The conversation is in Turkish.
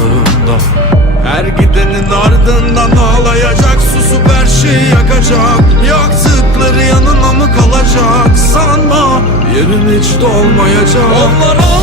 sağında. Her gidenin ardından ağlayacak, susup her şeyi yakacak. Yaktıkları yanına mı kalacak? Sanma, yerin hiç dolmayacak. Onlara